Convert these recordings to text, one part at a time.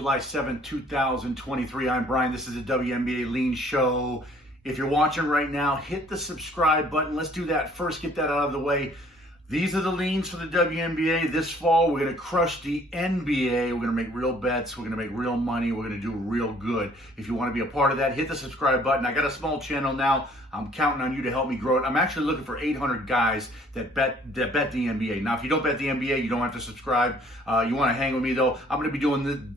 July 2023. I'm Brian. This is a WNBA Lean Show. If you're watching right now, hit the subscribe button. Let's do that first. Get that out of the way. These are the leans for the WNBA. This fall, we're going to crush the NBA. We're going to make real bets. We're going to make real money. We're going to do real good. If you want to be a part of that, hit the subscribe button. I got a small channel now. I'm counting on you to help me grow it. I'm actually looking for 800 guys that bet the NBA. Now, if you don't bet the NBA, you don't have to subscribe. You want to hang with me, though. I'm going to be doing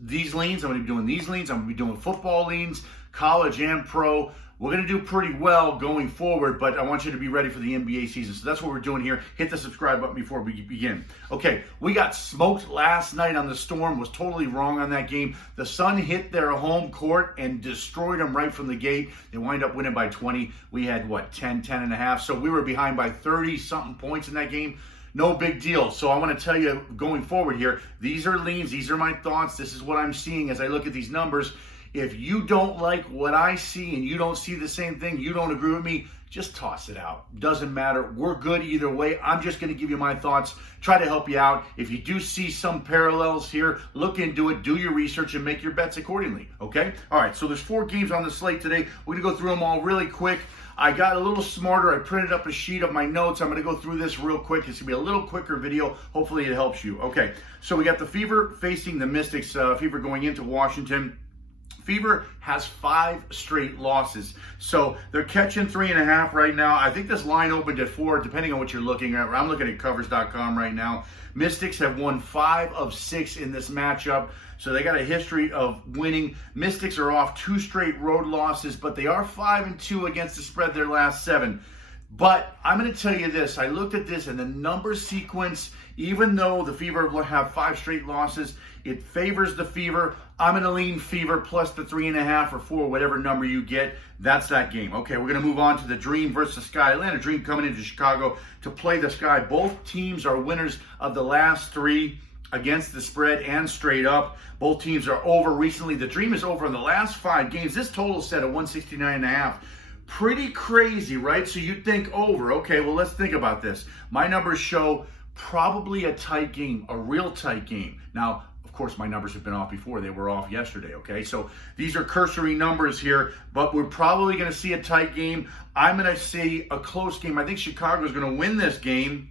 these leans. I'm going to be doing these leans. I'm going to be doing football leans, college and pro. We're going to do pretty well going forward, but I want you to be ready for the NBA season. So that's what we're doing here. Hit the subscribe button before we begin. Okay, we got smoked last night on the Storm. Was totally wrong on that game. The Sun hit their home court and destroyed them right from the gate. They wind up winning by 20. We had, 10 and a half. So we were behind by 30-something points in that game. No big deal. So I want to tell you going forward here, these are leans. These are my thoughts. This is what I'm seeing as I look at these numbers. If you don't like what I see and you don't see the same thing, you don't agree with me, just toss it out. Doesn't matter. We're good either way. I'm just going to give you my thoughts, try to help you out. If you do see some parallels here, look into it, do your research, and make your bets accordingly, okay? All right, so there's 4 games on the slate today. We're going to go through them all really quick. I got a little smarter. I printed up a sheet of my notes. I'm going to go through this real quick. It's going to be a little quicker video. Hopefully it helps you. Okay, so we got the Fever facing the Mystics. Fever going into Washington. Fever has 5 straight losses. So they're catching 3.5 right now. I think this line opened at 4, depending on what you're looking at. I'm looking at covers.com right now. Mystics have won 5 of 6 in this matchup. So they got a history of winning. Mystics are off 2 straight road losses, but they are 5-2 against the spread their last 7. But I'm going to tell you this. I looked at this and the number sequence, even though the Fever have 5 straight losses, it favors the Fever. I'm going to lean Fever plus the 3.5 or 4, whatever number you get. That's that game. Okay, we're going to move on to the Dream versus Sky. Atlanta Dream coming into Chicago to play the Sky. Both teams are winners of the last 3 against the spread and straight up. Both teams are over recently. The Dream is over in the last 5 games. This total set at 169.5. Pretty crazy, right? So you'd think over. Okay, well, let's think about this. My numbers show probably a tight game, a real tight game. Now, of course, my numbers have been off before. They were off yesterday, okay? So these are cursory numbers here, but we're probably going to see a tight game. I'm going to see a close game. I think Chicago's going to win this game,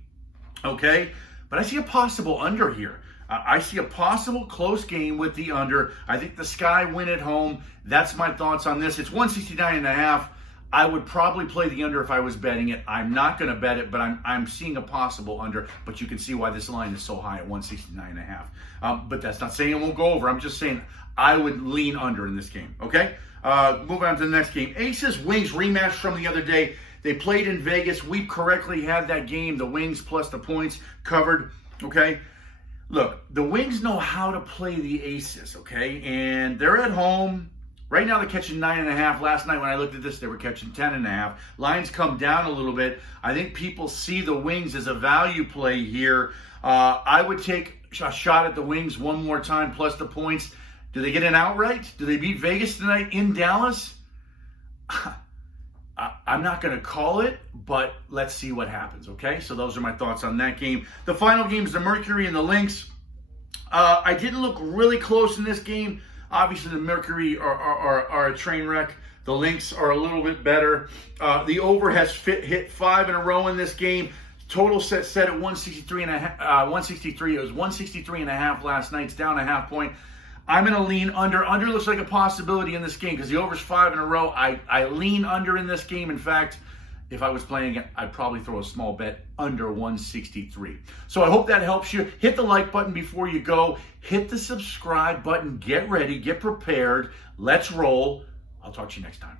okay? But I see a possible under here. I see a possible close game with the under. I think the Sky win at home. That's my thoughts on this. It's 169.5. I would probably play the under if I was betting it. I'm not going to bet it, but I'm seeing a possible under. But you can see why this line is so high at 169.5. But that's not saying it won't go over. I'm just saying I would lean under in this game. Okay? Move on to the next game. Aces Wings rematch from the other day. They played in Vegas. We correctly had that game. The Wings plus the points covered. Okay? Look, the Wings know how to play the Aces. Okay? And they're at home. Right now they're catching 9.5. Last night when I looked at this, they were catching 10.5. Lines come down a little bit. I think people see the Wings as a value play here. I would take a shot at the Wings one more time plus the points. Do they get an outright? Do they beat Vegas tonight in Dallas? I'm not going to call it, but let's see what happens, okay? So those are my thoughts on that game. The final game is the Mercury and the Lynx. I didn't look really close in this game. Obviously, the Mercury are a train wreck. The Lynx are a little bit better. The over has hit 5 in a row in this game. Total set at 163 and a half. 163. It was 163.5 last night. It's down a half point. I'm going to lean under. Under looks like a possibility in this game because the over's 5 in a row. I lean under in this game. In fact, if I was playing it, I'd probably throw a small bet under 163. So I hope that helps you. Hit the like button before you go. Hit the subscribe button. Get ready. Get prepared. Let's roll. I'll talk to you next time.